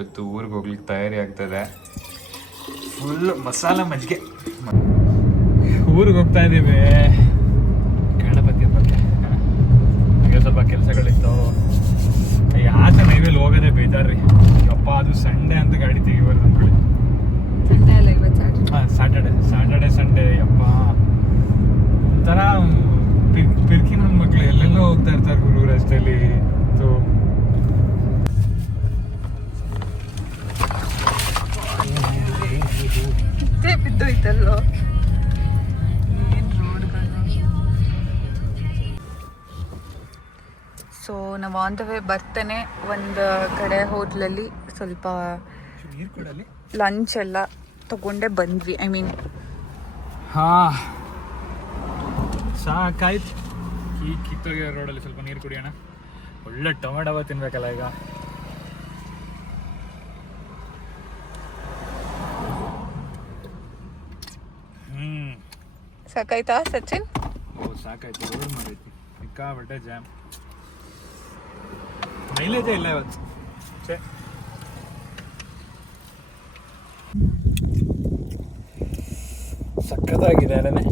ಇವತ್ತು ಊರಿಗೆ ಹೋಗ್ಲಿಕ್ಕೆ ತಯಾರಿ ಆಗ್ತದೆ. ಫುಲ್ ಮಸಾಲ ಮಜ್ಜಿಗೆ. ಊರಿಗೆ ಹೋಗ್ತಾ ಇದ್ದೀವಿ ಗಣಪತಿ ಹಬ್ಬಕ್ಕೆ. ಹಾಗೆ ಸ್ವಲ್ಪ ಕೆಲಸಗಳಿತ್ತು. ಆಚೆ ನೈವೇಲಿ ಹೋಗೋದೇ ಬೇಜಾರ್ರಿ. ಅಪ್ಪ ಅದು ಸಂಡೇ ಅಂತ ಗಾಡಿ ತೆಗಿಬಾರ್ದು ಅಂದ್ಕೊಳ್ಳಿ. ಸ್ಯಾಟರ್ಡೆ ಸಂಡೇ ಅಪ್ಪ ಒಂಥರ ಪಿರ್ಕಿ ನನ್ನ ಮಕ್ಳು ಎಲ್ಲೆಲ್ಲೋ ಹೋಗ್ತಾ ಇರ್ತಾರೆ ಗುರು ರಸ್ತೆಯಲ್ಲಿ. ಬಿದ್ದೋಯ್ತಲ್ಲೋ ಸೊ ನಾವು ಆನ್ ದ ವೇ ಬರ್ತೇನೆ ಒಂದು ಕಡೆ ಹೋಟ್ಲಲ್ಲಿ ಸ್ವಲ್ಪ ಲಂಚ್ ಎಲ್ಲ ತಗೊಂಡೆ ಬಂದ್ವಿ. ಐ ಮೀನ್ ಸಾಕಾಯ್ತು. ಈ ಕಿತ್ತೋಗಿರೋ ರೋಡಲ್ಲಿ ಸ್ವಲ್ಪ ನೀರು ಕುಡಿಯೋಣ. ಒಳ್ಳೆ ಟೊಮೆಟೊ ತಿನ್ಬೇಕಲ್ಲ ಈಗ. ಸಾಕಾಯ್ತಾ ಸಚಿನ್? ಓ ಸಾಕಾಯ್ತು. ರೋಡ್ ಮಾಡೈತಿ ಸಿಕ್ಕಾಬಟ್ಟೆ ಜಾಮ್. ಮೈಲೇಜೇ ಇಲ್ಲ ಇವತ್ತು. ಸಕ್ಕತ್ತಾಗಿದೆ ಅಲ್ಲೇ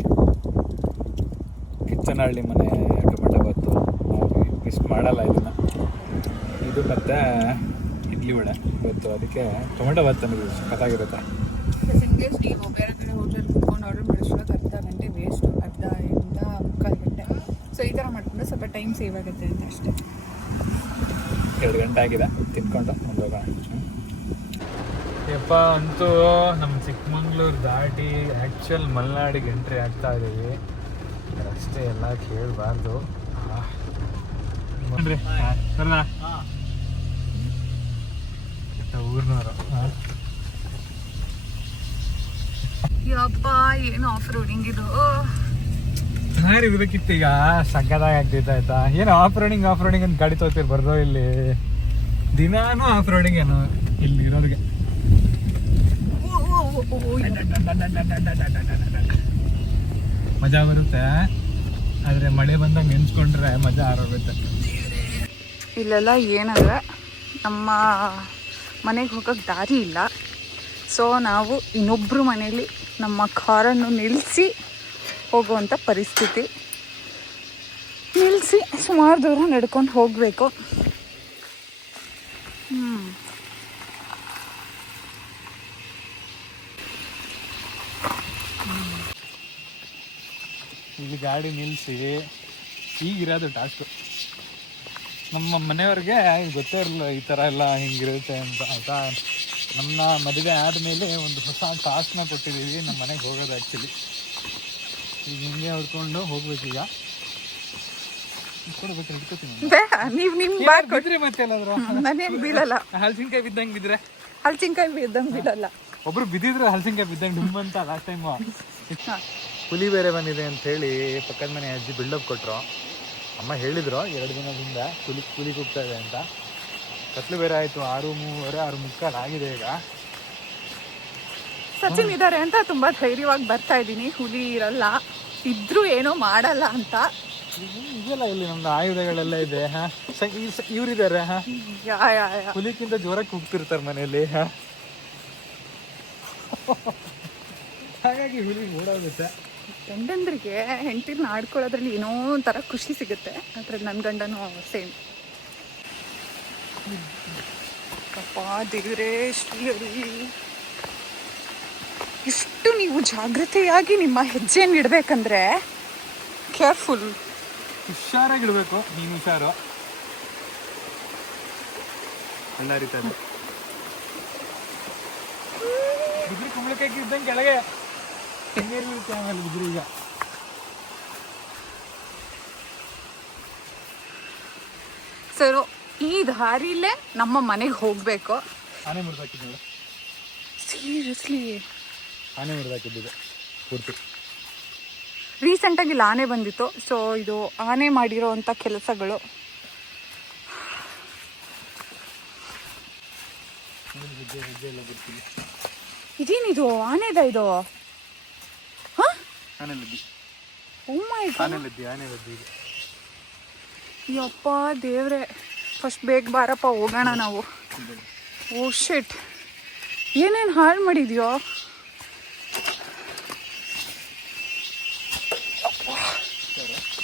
ಕಿಚ್ಚನಹಳ್ಳಿ ಮನೆ ಟೊಮೆಟೊ ಬಾತು. ನಾವು ಮಿಸ್ ಮಾಡಲ್ಲ ಇದನ್ನು. ಇದು ಮತ್ತು ಇಡ್ಲಿ ವಡೆ ಇವತ್ತು. ಅದಕ್ಕೆ ಟೊಮೆಟೊ ಬಾತ್ ತಂದಿದ್ದೀವಿ. ಸಕ್ಕತ್ತಾಗಿರುತ್ತೆ. ನೀವು ಬೇರೆ ಕಡೆ ಹೋಟೆಲ್ ಕುತ್ಕೊಂಡು ಆರ್ಡರ್ ಮಾಡಿಸೋದು ಅರ್ಧ ಗಂಟೆ ವೇಸ್ಟು. ಅರ್ಧದಿಂದ ಮುಕ್ಕಾಲು ಗಂಟೆ. ಸೊ ಈ ಥರ ಮಾಡಿಕೊಂಡು ಸ್ವಲ್ಪ ಟೈಮ್ ಸೇವ್ ಆಗುತ್ತೆ ಅಂತ ಅಷ್ಟೇ. 2 ಗಂಟೆ ಆಗಿದೆ. ತಿನ್ಕೊಂಡು ಮುಂದೋಗೋಣ. ಯಪ್ಪ ಅಂತೂ ನಮ್ಮ ಚಿಕ್ಕಮಂಗ್ಳೂರು ದಾಟಿ ಆ್ಯಕ್ಚುಯಲ್ ಮಲೆನಾಡಿಗೆ ಎಂಟ್ರಿ ಆಗ್ತಾ ಇದ್ದೀವಿ. ರಸ್ತೆ ಎಲ್ಲ ಕೇಳಬಾರ್ದು. ಊರ್ನವರು ಯಪ್ಪ ಏನು ಆಫ್ ರೋಡಿಂಗ್ ಇದು. ಚೆನ್ನಾಗಿರ್ಬೇಕಿತ್ತು. ಈಗ ಸಕ್ಕತ್ತಾಗಿ ಆಗ್ತೈತೆ ಆಯ್ತಾ. ಏನು ಆಫ್ ರೋಡಿಂಗ್ ಅಂತ ಗಾಡಿ ತೋರ್ತೀರಿ ಬರ್ದೋ ಇಲ್ಲಿ. ದಿನಾನು ಆಫ್ ರೋಡಿಂಗ್ ಏನು ಇಲ್ಲಿ ಇರೋರಿಗೆ. ಮಜಾ ಬರುತ್ತೆ. ಆದರೆ ಮಳೆ ಬಂದಾಗ ನೆನ್ಸ್ಕೊಂಡ್ರೆ ಮಜಾ ಆರೋಗುತ್ತೆ. ಇಲ್ಲೆಲ್ಲ ಏನಂದ್ರೆ ನಮ್ಮ ಮನೆಗೆ ಹೋಗೋಕ್ಕೆ ದಾರಿ ಇಲ್ಲ. ಸೊ ನಾವು ಇನ್ನೊಬ್ಬರು ಮನೇಲಿ ನಮ್ಮ ಕಾರನ್ನು ನಿಲ್ಲಿಸಿ ಹೋಗುವಂಥ ಪರಿಸ್ಥಿತಿ. ನಿಲ್ಲಿಸಿ ಸುಮಾರು ದೂರ ನಡ್ಕೊಂಡು ಹೋಗಬೇಕು. ಇಲ್ಲಿ ಗಾಡಿ ನಿಲ್ಲಿಸಿ ಈಗಿರೋದು ಟಾಸ್ಕು. ನಮ್ಮ ಮನೆಯವ್ರಿಗೆ ಗೊತ್ತೇ ಇರಲಿಲ್ಲ ಈ ಥರ ಎಲ್ಲ ಹಿಂಗಿರುತ್ತೆ ಅಂತ ಆಯಿತಾ. ನಮ್ಮ ಮದುವೆ ಆದಮೇಲೆ ಒಂದು ಹೊಸ ಟಾಸ್ಕ್ನ ಕೊಟ್ಟಿದ್ದೀವಿ ನಮ್ಮ ಮನೆಗೆ ಹೋಗೋದು. ಆ್ಯಕ್ಚುಲಿ ಈಗ ಹಿಂಗೆ ಹೊಡ್ಕೊಂಡು ಹೋಗ್ಬೇಕೀಗ. ಮತ್ತೆ ಬೀಳಲ್ಲ. ಹಲಸಿನಕಾಯಿ ಬಿದ್ದಂಗೆ ಬಿದ್ದರೆ ಬೀಳಲ್ಲ. ಒಬ್ರು ಬಿದ್ದಿದ್ರು ಹಲಸಿನಕಾಯಿ ಬಿದ್ದಂಗೆ ಡುಮ್ ಅಂತ ಲಾಸ್ಟ್ ಟೈಮು. ಹುಲಿ ಬೇರೆ ಬಂದಿದೆ ಅಂಥೇಳಿ ಪಕ್ಕದ ಮನೆ ಅಜ್ಜಿ ಬಿಲ್ಡಪ್ ಕೊಟ್ಟರು. ಅಮ್ಮ ಹೇಳಿದ್ರು 2 ದಿನದಿಂದ ಹುಲಿ ಕೂಗ್ತಾ ಇದೆ ಅಂತ. ಕತ್ಲು ಬೇರೆ ಆಯಿತು. 6:30 6:45 ಆಗಿದೆ ಈಗ. ಸಚಿನ್ ಇದ್ದಾರೆ ಅಂತ ತುಂಬ ಧೈರ್ಯವಾಗಿ ಬರ್ತಾ ಇದ್ದೀನಿ. ಹುಲಿ ಇರಲ್ಲ, ಇದ್ರೂ ಏನೋ ಮಾಡಲ್ಲ ಅಂತ. ಇದೆಲ್ಲ ಇಲ್ಲಿ ನಮ್ದು ಆಯುಧಗಳೆಲ್ಲ ಇದೆ. ಇವರಿದ್ದಾರೆ. ಹುಲಿಕ್ಕಿಂತ ಜೋರಾಗಿ ಕೂಗ್ತಿರ್ತಾರೆ ಮನೆಯಲ್ಲಿ. ಹಾಗಾಗಿ ಹುಲಿ ಓಡೋಗುತ್ತೆ. ಗಂಡಂದ್ರಿಗೆ ಹೆಂಡತಿರ್ನ ಆಡ್ಕೊಳ್ಳೋದ್ರಲ್ಲಿ ಏನೋ ಒಂಥರ ಖುಷಿ ಸಿಗುತ್ತೆ. ಆದರೆ ನನ್ನ ಗಂಡನೂ ಸೇಮ್. ಅಪ್ಪ ದೇವರೇ ಶ್ರೀಹರಿ, ಇಷ್ಟು ನೀವು ಜಾಗೃತೆಯಾಗಿ ನಿಮ್ಮ ಹೆಜ್ಜೆಯನ್ನು ಇಡಬೇಕಂದ್ರೆ ಕೇರ್ಫುಲ್, ಹುಷಾರಾಗಿಡಬೇಕು. ನೀನು ಹುಷಾರು. ಎಲ್ಲ ರೀತಿಯಲ್ಲಿ ಬಿದ್ರಿ ಕುಂಬಳಕಾಯಿ ಇದ್ದಂಗೆ ಕೆಳಗೆ ನೀರು ಬೀಳುತ್ತೆ. ಆಮೇಲೆ ಬಿದ್ರಿ ಈಗ ಸರ್ ಈ ದಾರಿಲೇ ನಮ್ಮ ಮನೆಗೆ ಹೋಗಬೇಕು. ಆನೆ ಮುರಿದಾಕಿದ್ದೆ. ಸೀರಿಯಸ್ಲಿ ಆನೆ ಮುರಿದಾಕಿದ್ದಿದೆ ಪೂರ್ತಿ. ರೀಸೆಂಟಾಗಿ ಇಲ್ಲಿ ಆನೆ ಬಂದಿತ್ತು. ಸೊ ಇದು ಆನೆ ಮಾಡಿರೋ ಅಂಥ ಕೆಲಸಗಳು. ಇದೇನಿದು ಆನೆದ ಇದು? ಯಪ್ಪ ದೇವ್ರೆ, ಫಸ್ಟ್ ಬೇಗ ಬಾರಪ್ಪ ಹೋಗೋಣ ನಾವು. ಓ ಶಿಟ್, ಏನೇನು ಹಾಳು ಮಾಡಿದ್ಯೋ.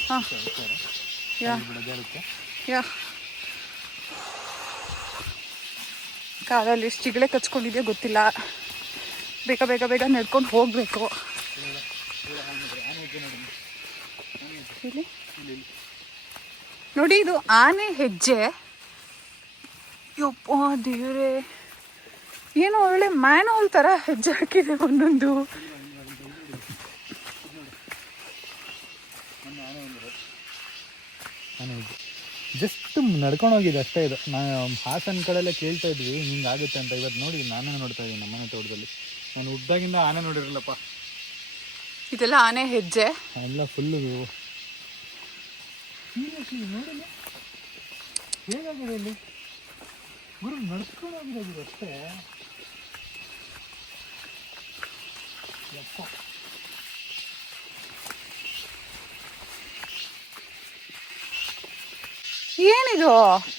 ಹಾಂ ಯಾ ಯಾ ಕಾಲಲ್ಲಿ ಎಷ್ಟು ಚಿಗಳೆ ಕಚ್ಕೊಂಡಿದೆಯೋ ಗೊತ್ತಿಲ್ಲ. ಬೇಗ ಬೇಗ ಬೇಗ ನಡ್ಕೊಂಡು ಹೋಗಬೇಕು. ಇಲ್ಲಿ ನೋಡಿ, ಇದು ಆನೆ ಹೆಜ್ಜೆ. ಯಪ್ಪ ದೇವ್ರೆ, ಏನೋ ಒಳ್ಳೆ ಮ್ಯಾನುವಲ್ ಥರ ಹೆಜ್ಜೆ ಹಾಕಿದೆ ಒಂದೊಂದು. ಜಸ್ಟ್ ನಡ್ಕೊಂಡು ಹೋಗಿದೆ ಅಷ್ಟೇ. ಇದು ನಾನು ಹಾಸನ ಕಡೆಲ್ಲ ಕೇಳ್ತಾ ಇದ್ವಿ ಹಿಂಗಾಗುತ್ತೆ ಅಂತ. ಇವತ್ತು ನೋಡಿ ನಾನೇ ನೋಡ್ತಾ ಇದ್ದೀನಿ ನಮ್ಮನೆ ತೋಟದಲ್ಲಿ. ನಾನು ಹುಟ್ಟಾಗಿಂದ ಆನೆ ನೋಡಿರಲಿಲ್ಲಪ್ಪ. ಇದೆಲ್ಲ ಆನೆ ಹೆಜ್ಜೆ ಎಲ್ಲ ಫುಲ್ಲು ನೋಡಿಲ್ಲ ಹೇಗಾಗಿದೆ ಇಲ್ಲಿ. ಗುರು ನಡ್ಕೊಂಡು ಹೋಗಿರೋದು ಅಷ್ಟೇ. ಯಪ್ಪ, ಏನಿದು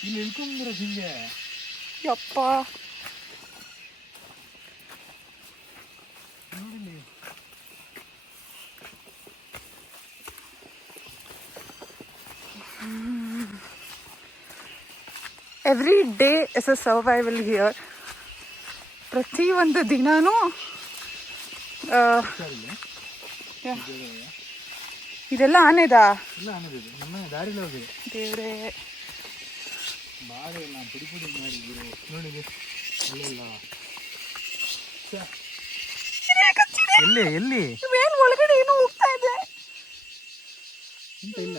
ಇಲ್ಲಿ ಇಳ್ಕೊಂಡ್ರೆ ಹಿಂಗೆ. ಯಪ್ಪ, ನೋಡಿಲಿ. Every day is a survival here. ಪ್ರತಿಯೊಂದು ದಿನಾನೂ ಇದೆಲ್ಲ ಆನೆದಾ? ಇಲ್ಲ ಅನ್ನೋದಿದೆ ನಮ್ಮ ದಾರಿಲಿ ಹೋಗಿದೆ. ದೇವ್ರೆ, ಭಾಳ ನಾನು ಪುಡಿ ಪುಡಿ ಮಾಡಿದ್ರು ನೋಡಿದೆ. ಅಲ್ಲೆಲ್ಲ ಎಲ್ಲಿ ಎಲ್ಲಿ ಏನು ಒಳಗಡೆ ಏನೋ ಹೋಗ್ತಾ ಇದೆ ಅಂತ ಇಲ್ಲ,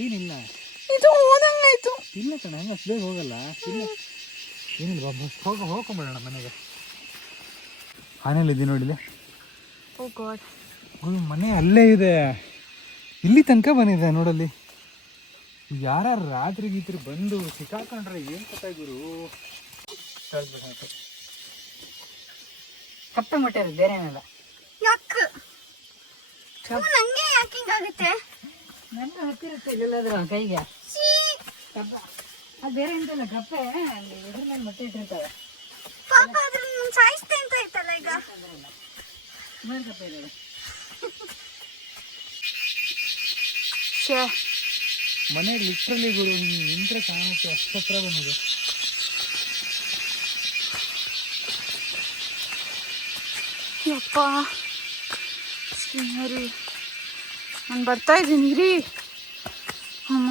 ಏನಿಲ್ಲ. ಇದು ಹೋದಂಗಾಯ್ತು. ಇಲ್ಲ ಕಣ, ಹಂಗೆ ಅಷ್ಟು ಬೇಗ ಹೋಗಲ್ಲ. ಇಲ್ಲ ಏನಿಲ್ಲ, ಬಾಬಾ ಹೋಗ್ಕೊಂಬಿಡೋಣ ಮನೆಗೆ. ಆನೆಲ್ಲಿದ್ದೆ ನೋಡಿಲ್ಲ. ಓ ಗಾಡ್, ಮನೆ ಅಲ್ಲೇ ಇದೆ, ಇಲ್ಲಿ ತನಕ ಬಂದಿದೆ ನೋಡಲ್ಲಿ. ಯಾರು ರಾತ್ರಿ ಗೀತ್ರಿ ಬಂದು ಸಿಕ್ಕಾಕೊಂಡ್ರೆ ಏನು ಕಥೆ ಗುರು. ಕಪ್ಪೆ ಮೊಟ್ಟೆ ಬೇರೆ ಏನಿಲ್ಲ. ಯಾಕೆ ನಂಗೆ ಯಾಕೆ ಹಿಂಗಾಗುತ್ತೆ? ನನ್ನ ಹತ್ತಿರುತ್ತೆ ಎಲ್ಲಾದ್ರೂ ಕೈಗೆ. ಅದು ಬೇರೆ ಎಂತಲ್ಲ, ಕಪ್ಪೆ ಇದ್ರ ಮೇಲೆ ಮೊಟ್ಟೆ ಇಟ್ಟಿರ್ತವೆ. ಪಾಪ ಅದ್ರ ಸಾಯಿಸ್ತೆ ಅಂತ ಇತ್ತಲ್ಲ ಈಗ. ಸುಮಾರು ಕಪ್ಪೆ ಇದ್ದಾವೆ. ಮನೆ ಲಿಟ್ರಲಿ ಗುರು ನಿಂತ್ರೆ ಕಾಣುತ್ತೆ, ಅಷ್ಟು ಹತ್ರ ಬಂದಿದೆ. ಯಪ್ಪ ಶ್ರೀಹರಿ, ನಾನು ಬರ್ತಾ ಇದ್ದೀನಿ ರೀ. ಅಮ್ಮ